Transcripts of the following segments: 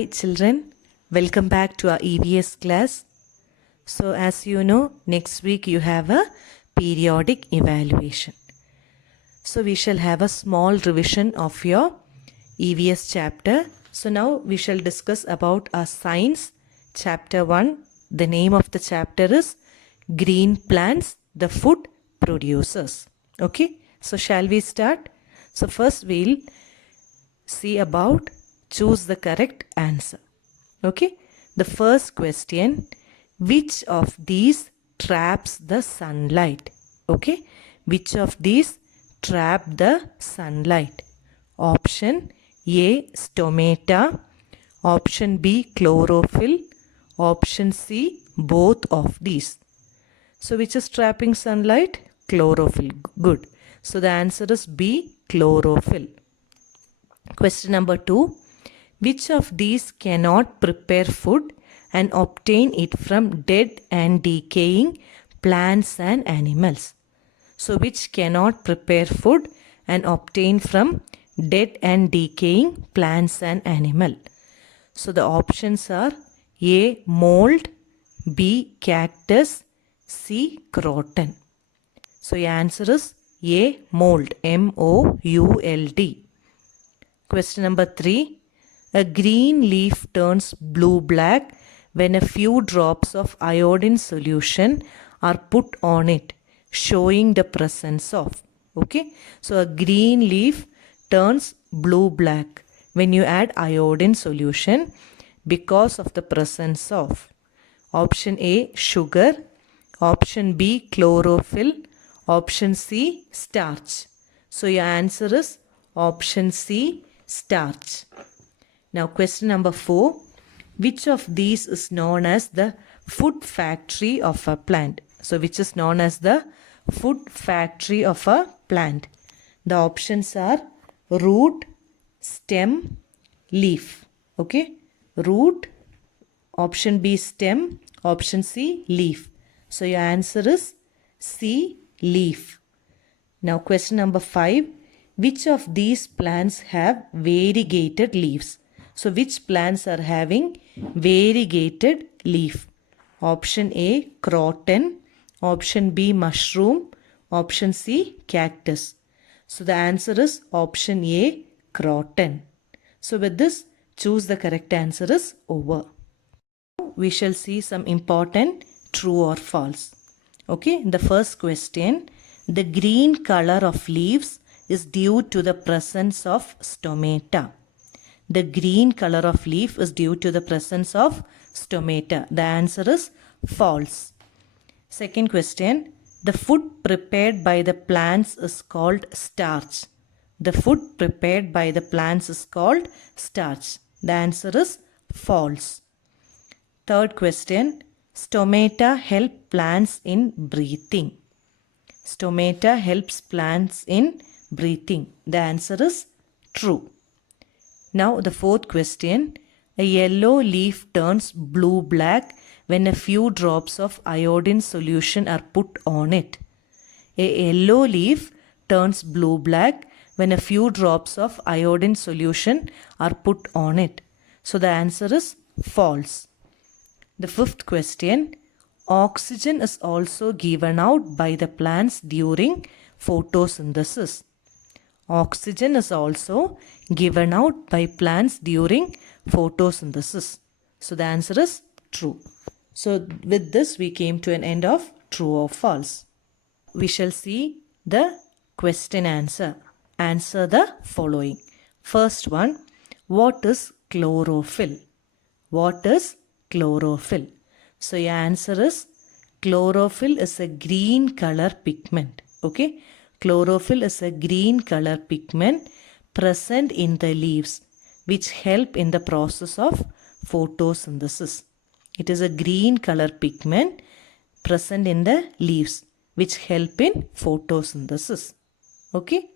Hi children, welcome back to our EVS class. So as you know, next week you have a periodic evaluation. So we shall have a small revision of your EVS chapter. So now we shall discuss about our science chapter 1. The name of the chapter is Green Plants, the Food Producers. Okay, so shall we start? So first we'll see about choose the correct answer. Okay, the first question, which of these traps the sunlight? Okay, which of these trap the sunlight? Option A, stomata. Option B, chlorophyll. Option C, both of these. So which is trapping sunlight? Chlorophyll. Good. So the answer is B, chlorophyll. Question number 2. Which of these cannot prepare food and obtain it from dead and decaying plants and animals? So which cannot prepare food and obtain from dead and decaying plants and animal? So the options are A, mold, B, cactus, C, croton. So your answer is A, mold, M-O-U-L-D. Question number 3. A green leaf turns blue-black when a few drops of iodine solution are put on it, showing the presence of. Okay, so a green leaf turns blue-black when you add iodine solution because of the presence of. Option A, sugar. Option B, chlorophyll. Option C, starch. So your answer is option C, starch. Now question number 4. Which of these is known as the food factory of a plant? So which is known as the food factory of a plant? The options are root, stem, leaf. Okay, root, option B stem, option C leaf. So your answer is C, leaf. Now question number 5. Which of these plants have variegated leaves? So which plants are having variegated leaf? Option A, croton. Option B, mushroom. Option C, cactus. So the answer is option A, croton. So with this, choose the correct answer is over. We shall see some important true or false. Okay, the first question, the green color of leaves is due to the presence of stomata. The green color of leaf is due to the presence of stomata. The answer is false. Second question, the food prepared by the plants is called starch. The food prepared by the plants is called starch. The answer is false. Third question, stomata help plants in breathing. Stomata helps plants in breathing. The answer is true. Now the fourth question, a yellow leaf turns blue-black when a few drops of iodine solution are put on it. A yellow leaf turns blue-black when a few drops of iodine solution are put on it. So the answer is false. The fifth question, oxygen is also given out by the plants during photosynthesis. Oxygen is also given out by plants during photosynthesis. So the answer is true. So with this we came to an end of true or false. We shall see the question answer. Answer the following. First one, what is chlorophyll? What is chlorophyll? So your answer is chlorophyll is a green color pigment. Okay, chlorophyll is a green color pigment present in the leaves which help in the process of photosynthesis. It is a green color pigment present in the leaves which help in photosynthesis. Okay.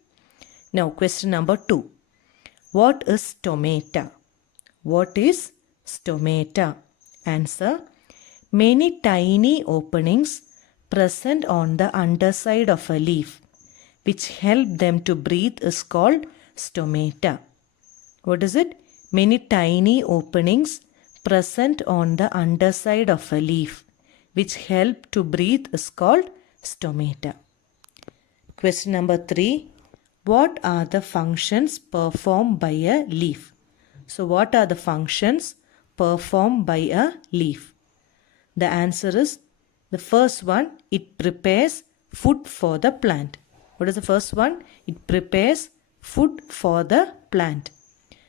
Now question number 2. What is stomata? What is stomata? Answer. Many tiny openings present on the underside of a leaf which help them to breathe is called stomata. What is it? many tiny openings present on the underside of a leaf which help to breathe is called stomata. Question number 3. What are the functions performed by a leaf? So what are the functions performed by a leaf? The answer is the first one, it prepares food for the plant. What is the first one? It prepares food for the plant.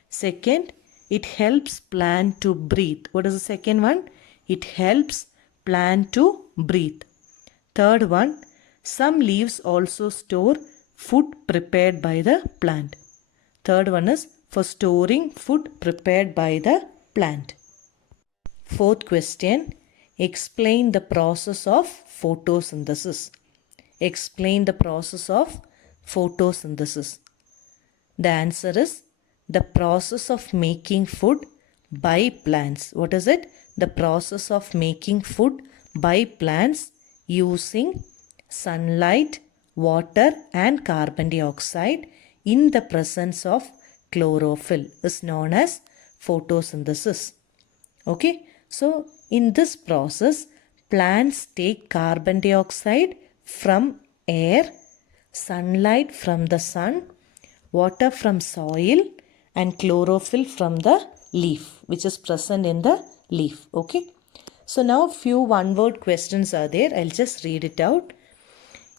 Second, it helps plant to breathe. What is the second one? It helps plant to breathe. Third one, some leaves also store food prepared by the plant. Third one is for storing food prepared by the plant. Fourth question, explain the process of photosynthesis. Explain the process of photosynthesis. The answer is the process of making food by plants. What is it? The process of making food by plants using sunlight, water and carbon dioxide in the presence of chlorophyll is known as photosynthesis. Okay, so in this process, plants take carbon dioxide from air, sunlight from the sun, water from soil and chlorophyll from the leaf which is present in the leaf. Okay, so now few one-word questions are there. I'll just read it out.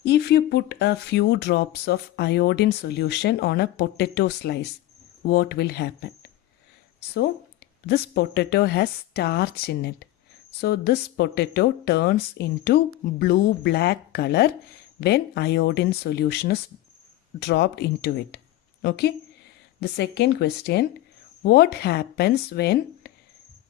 If you put a few drops of iodine solution on a potato slice, what will happen? So this potato has starch in it. So this potato turns into blue-black color when iodine solution is dropped into it. Okay. The second question, what happens when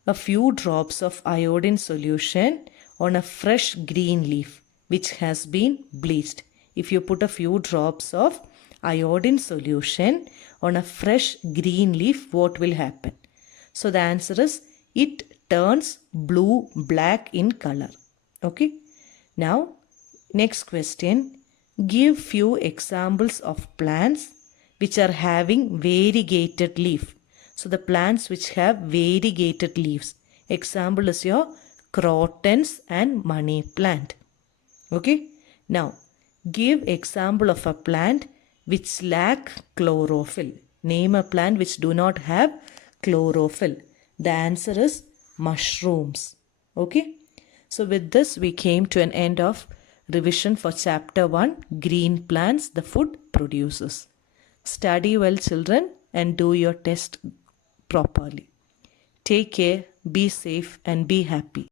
a few drops of iodine solution on a fresh green leaf which has been bleached? If you put a few drops of iodine solution on a fresh green leaf, what will happen? So the answer is it turns blue-black in color. Okay. Now, next question. Give few examples of plants which are having variegated leaf. So the plants which have variegated leaves. Example is your crotons and money plant. Okay. Now, give example of a plant which lack chlorophyll. Name a plant which do not have chlorophyll. The answer is mushrooms. Okay. So with this we came to an end of revision for chapter 1, green plants, the food produces. Study well children and do your test properly. Take care, be safe and be happy.